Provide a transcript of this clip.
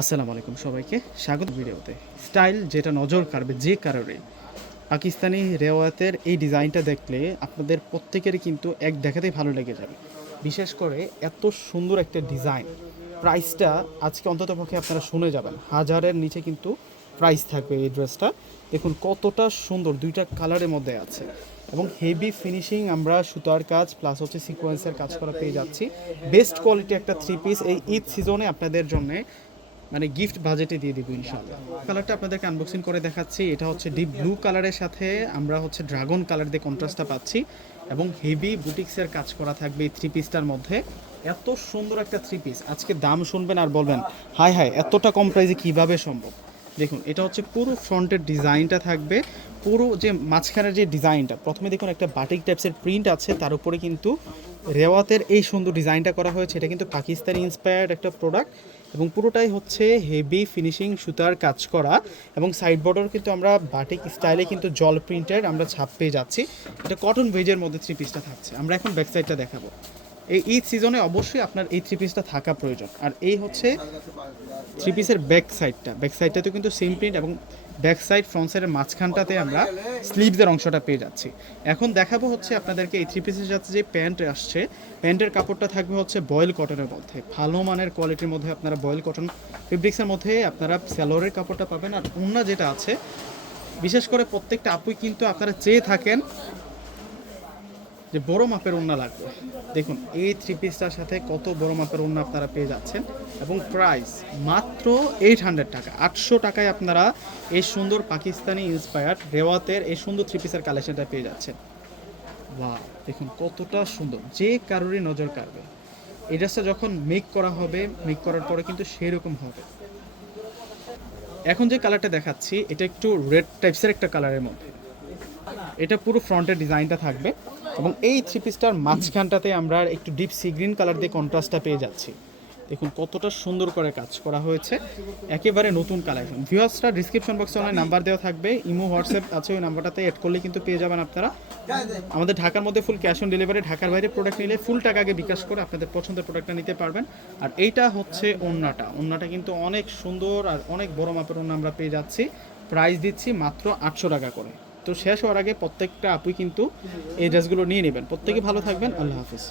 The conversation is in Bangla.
আসসালামু আলাইকুম সবাইকে স্বাগত ভিডিওতে। স্টাইল যেটা নজর কাড়বে যে কারণে পাকিস্তানি রেওয়াতের এই ডিজাইনটা দেখলে আপনাদের প্রত্যেকেরই কিন্তু এক দেখাতেই ভালো লেগে যাবে। বিশেষ করে এত সুন্দর একটা ডিজাইন, প্রাইসটা আজকে অন্ততপক্ষে আপনারা শুনে যাবেন, হাজারের নিচে কিন্তু প্রাইস থাকবে এই ড্রেসটা। দেখুন কতটা সুন্দর, দুইটা কালারের মধ্যে আছে এবং হেভি ফিনিশিং আমরা সুতার কাজ প্লাস হচ্ছে সিকোয়েন্সের কাজ করা পেয়ে যাচ্ছি। বেস্ট কোয়ালিটি একটা থ্রি পিস এই ঈদ সিজনে আপনাদের জন্যে মানে গিফট বাজেটে দিয়ে দিব ইনশাআল্লাহ। কালারটা আপনাদেরকে আনবক্সিং করে দেখাচ্ছি। এটা হচ্ছে ডিপ ব্লু কালারের সাথে আমরা হচ্ছে ড্রাগন কালার দিয়ে কন্ট্রাস্টটা পাচ্ছি এবং হেভি বুটিক্সের কাজ করা থাকবে এই থ্রি পিসটার মধ্যে। এত সুন্দর একটা থ্রি পিস, আজকে দাম শুনবেন আর বলবেন হাই হাই এতটা কম প্রাইসে কীভাবে সম্ভব। দেখুন এটা হচ্ছে পুরো ফ্রন্টের ডিজাইনটা থাকবে, পুরো যে মাঝখানের যে ডিজাইনটা, প্রথমে দেখুন একটা বাটিক টাইপসের প্রিন্ট আছে, তার উপরে কিন্তু রেওয়াতের এই সুন্দর ডিজাইনটা করা হয়েছে। এটা কিন্তু পাকিস্তানি ইন্সপায়ার্ড একটা প্রোডাক্ট এবং পুরোটাই হচ্ছে হেভি ফিনিশিং সুতার কাজ করা এবং সাইড বর্ডার কিন্তু আমরা বাটিক স্টাইলে কিন্তু জল প্রিন্টের আমরা ছাপ পেয়ে যাচ্ছি। এটা কটন ভেজের মধ্যে থ্রি পিসটা থাকছে। আমরা এখন ব্যাক সাইডটা দেখাবো। এই ঈদ সিজনে অবশ্যই আপনার এই থ্রি পিসটা থাকা প্রয়োজন। আর এই হচ্ছে থ্রি পিসের ব্যাক সাইডটাতে কিন্তু সেম প্রিন্ট এবং ব্যাক সাইড ফ্রন্ট সাইডের মাঝখানটাতে আমরা স্লিভসের অংশটা পেয়ে যাচ্ছি। এখন দেখাবো হচ্ছে আপনাদেরকে এই থ্রি পিসের সাথে যে প্যান্ট আসছে, প্যান্টের কাপড়টা থাকবে হচ্ছে বয়েল কটনের মধ্যে, ভালো মানের কোয়ালিটির মধ্যে আপনারা বয়েল কটন ফেব্রিক্সের মধ্যে আপনারা স্যালোয়ারের কাপড়টা পাবেন। আর ওড়না যেটা আছে, বিশেষ করে প্রত্যেকটা আপুই কিন্তু আপনারা চেয়ে থাকেন যে বড় মাপের ওড়না লাগবে। দেখুন এই থ্রি পিসটার সাথে কত বড় মাপের ওড়না আপনারা পেয়ে যাচ্ছেন এবং প্রাইস মাত্র 800 টাকা, 800 টাকায় আপনারা এই সুন্দর পাকিস্তানি ইন্সপায়ার্ড রেওয়াতের এই সুন্দর থ্রি পিসের কালেকশনটা পেয়ে যাচ্ছেন। বাহ, দেখুন কতটা সুন্দর, যে কারোরই নজর কাড়বে। এই ড্রেসটা যখন মেক করা হবে, মেক করার পরে কিন্তু সেই রকম হবে। এখন যে কালারটা দেখাচ্ছি এটা একটু রেড টাইপসের একটা কালারের মধ্যে, এটা পুরো ফ্রন্টের ডিজাইনটা থাকবে এবং এই থ্রি পিসটার মাঝখানটাতে আমরা একটু ডিপ সি গ্রিন কালার দিয়ে কন্ট্রাস্টটা পেয়ে যাচ্ছি। দেখুন কতটা সুন্দর করে কাজ করা হয়েছে, একেবারে নতুন কালেকশন। ভিউয়ার্সরা ডিসক্রিপশন বক্সে অনলাইন নাম্বার দেওয়া থাকবে, ইমো হোয়াটসঅ্যাপ আছে, ওই নাম্বারটাতে অ্যাড করলে কিন্তু পেয়ে যাবেন আপনারা। আমাদের ঢাকার মধ্যে ফুল ক্যাশ অন ডেলিভারি, ঢাকার বাইরে প্রোডাক্ট নিলে ফুল টাকা আগে বিকাশ করে আপনাদের পছন্দের প্রোডাক্টটা নিতে পারবেন। আর এইটা হচ্ছে ওড়নাটা কিন্তু অনেক সুন্দর আর অনেক বড় মাপের ওড়না আমরা পেয়ে যাচ্ছি। প্রাইস দিচ্ছি মাত্র 800 টাকা করে। তো শেষ হওয়ার আগে প্রত্যেকটা আপুই কিন্তু এই ড্রেসগুলো নিয়ে নেবেন। প্রত্যেকে ভালো থাকবেন, আল্লাহ হাফিজ।